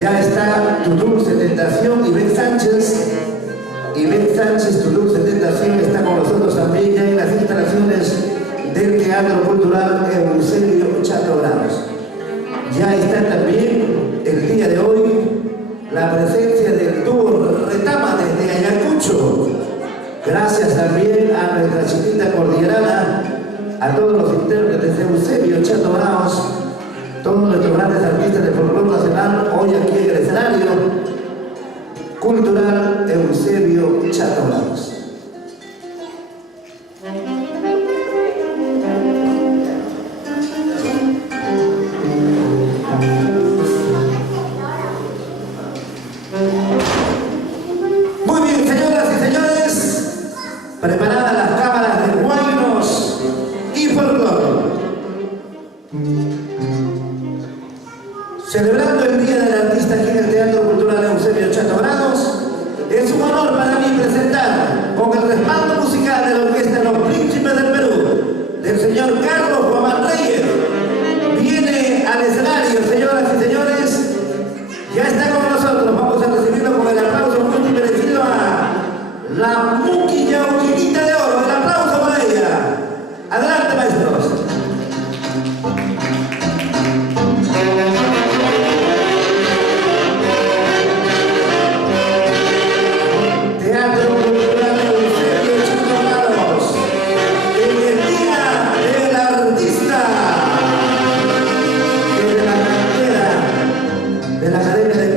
Ya está Tu Dulce Tentación, Ivette Sánchez. Ivette Sánchez, Tu Dulce Tentación, está con nosotros también ya en las instalaciones del Teatro Cultural Eusebio Chato Grados. Ya está también el día de hoy la presencia del dúo Retama desde Ayacucho. Gracias también a nuestra chiquita cordillerana, a todos los intérpretes de Eusebio Chato Grados, todos nuestros grandes artistas de folclore nacional, hoy aquí en el escenario cultural Eusebio Chato Grados. Muy bien, señoras y señores, preparadas las cámaras de Guaynos y folclore. Celebrando el Día del Artista aquí en el Teatro Cultural Eusebio Chato Grados, es un honor para mí presentar, con el respaldo musical de la Orquesta Los Príncipes del Perú, del señor Carlos Guamán Reyes. Viene al escenario, señoras y señores, ya está con nosotros. Vamos a recibirlo con el aplauso muy merecido a la Muki Yauquinita de Oro. El aplauso para ella. Adelante, maestros. Teatro Cultural Eusebio Chato Grados, en el Día del Artista, desde la cantera de la Academia de